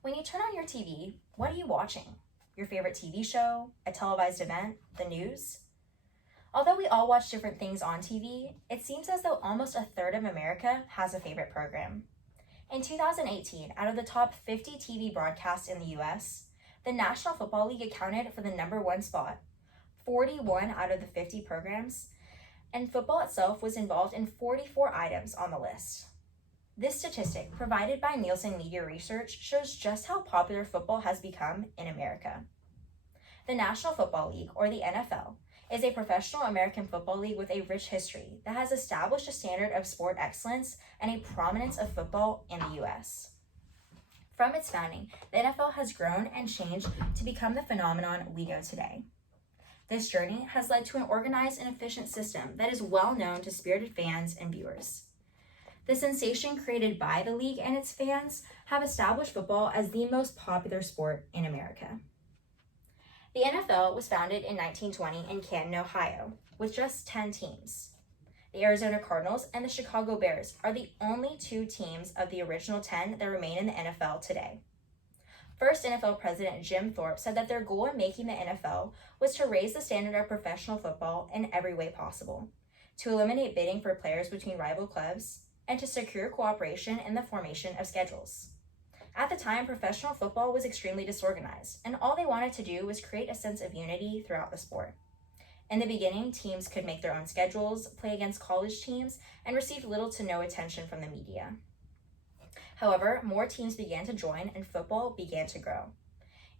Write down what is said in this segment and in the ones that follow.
When you turn on your TV, what are you watching? Your favorite TV show, a televised event, the news? Although we all watch different things on TV, it seems as though almost a third of America has a favorite program. In 2018, out of the top 50 TV broadcasts in the US, the National Football League accounted for the number one spot, 41 out of the 50 programs, and football itself was involved in 44 items on the list. This statistic, provided by Nielsen Media Research, shows just how popular football has become in America. The National Football League, or the NFL, is a professional American football league with a rich history that has established a standard of sport excellence and a prominence of football in the U.S. From its founding, the NFL has grown and changed to become the phenomenon we know today. This journey has led to an organized and efficient system that is well known to spirited fans and viewers. The sensation created by the league and its fans have established football as the most popular sport in America. The NFL was founded in 1920 in Canton, Ohio, with just 10 teams. The Arizona Cardinals and the Chicago Bears are the only two teams of the original 10 that remain in the NFL today. First NFL President Jim Thorpe said that their goal in making the NFL was to raise the standard of professional football in every way possible, to eliminate bidding for players between rival clubs, and to secure cooperation in the formation of schedules. At the time, professional football was extremely disorganized, and all they wanted to do was create a sense of unity throughout the sport. In the beginning, teams could make their own schedules, play against college teams, and received little to no attention from the media. However, more teams began to join and football began to grow.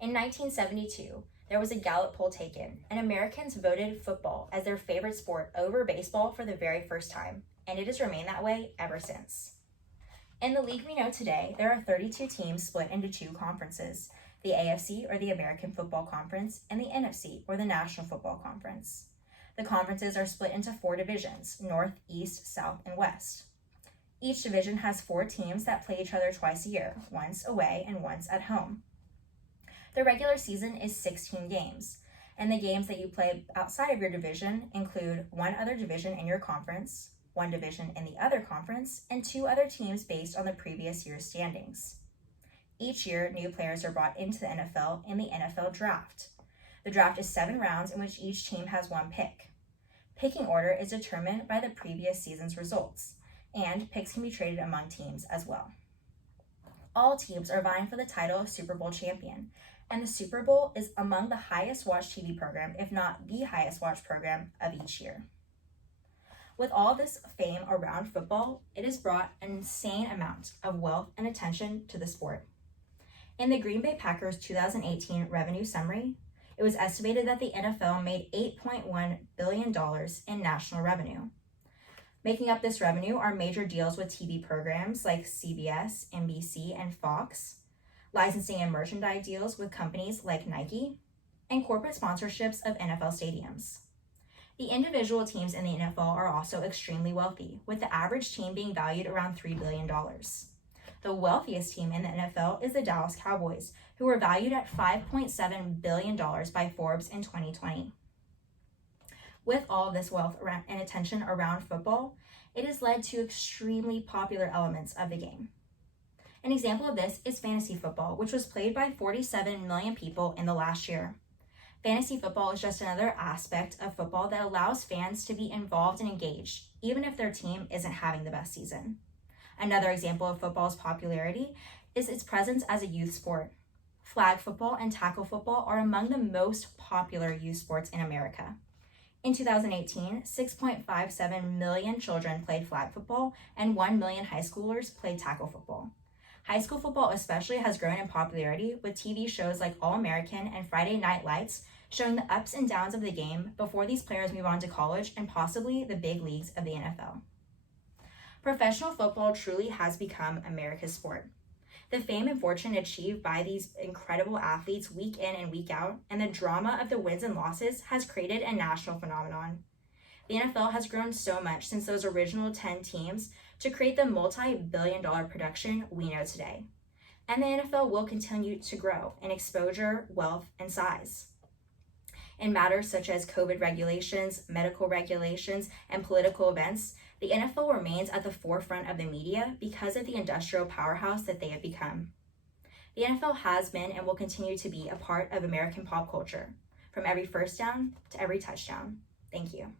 In 1972, there was a Gallup poll taken, and Americans voted football as their favorite sport over baseball for the very first time, and it has remained that way ever since. In the league we know today, there are 32 teams split into two conferences, the AFC, or the American Football Conference, and the NFC, or the National Football Conference. The conferences are split into 4 divisions, North, East, South, and West. Each division has 4 teams that play each other twice a year, once away and once at home. The regular season is 16 games, and the games that you play outside of your division include one other division in your conference, one division in the other conference, and 2 other teams based on the previous year's standings. Each year, new players are brought into the NFL in the NFL Draft. The draft is 7 rounds in which each team has 1 pick. Picking order is determined by the previous season's results, and picks can be traded among teams as well. All teams are vying for the title of Super Bowl champion, and the Super Bowl is among the highest watched TV program, if not the highest watched program of each year. With all this fame around football, it has brought an insane amount of wealth and attention to the sport. In the Green Bay Packers 2018 revenue summary, it was estimated that the NFL made $8.1 billion in national revenue. Making up this revenue are major deals with TV programs like CBS, NBC, and Fox, licensing and merchandise deals with companies like Nike, and corporate sponsorships of NFL stadiums. The individual teams in the NFL are also extremely wealthy, with the average team being valued around $3 billion. The wealthiest team in the NFL is the Dallas Cowboys, who were valued at $5.7 billion by Forbes in 2020. With all of this wealth and attention around football, it has led to extremely popular elements of the game. An example of this is fantasy football, which was played by 47 million people in the last year. Fantasy football is just another aspect of football that allows fans to be involved and engaged, even if their team isn't having the best season. Another example of football's popularity is its presence as a youth sport. Flag football and tackle football are among the most popular youth sports in America. In 2018, 6.57 million children played flag football and 1 million high schoolers played tackle football. High school football especially has grown in popularity, with TV shows like All-American and Friday Night Lights showing the ups and downs of the game before these players move on to college and possibly the big leagues of the NFL. Professional football truly has become America's sport. The fame and fortune achieved by these incredible athletes week in and week out, and the drama of the wins and losses has created a national phenomenon. The NFL has grown so much since those original 10 teams to create the multi-billion-dollar production we know today. And the NFL will continue to grow in exposure, wealth, and size. In matters such as COVID regulations, medical regulations, and political events, the NFL remains at the forefront of the media because of the industrial powerhouse that they have become. The NFL has been and will continue to be a part of American pop culture, from every first down to every touchdown. Thank you.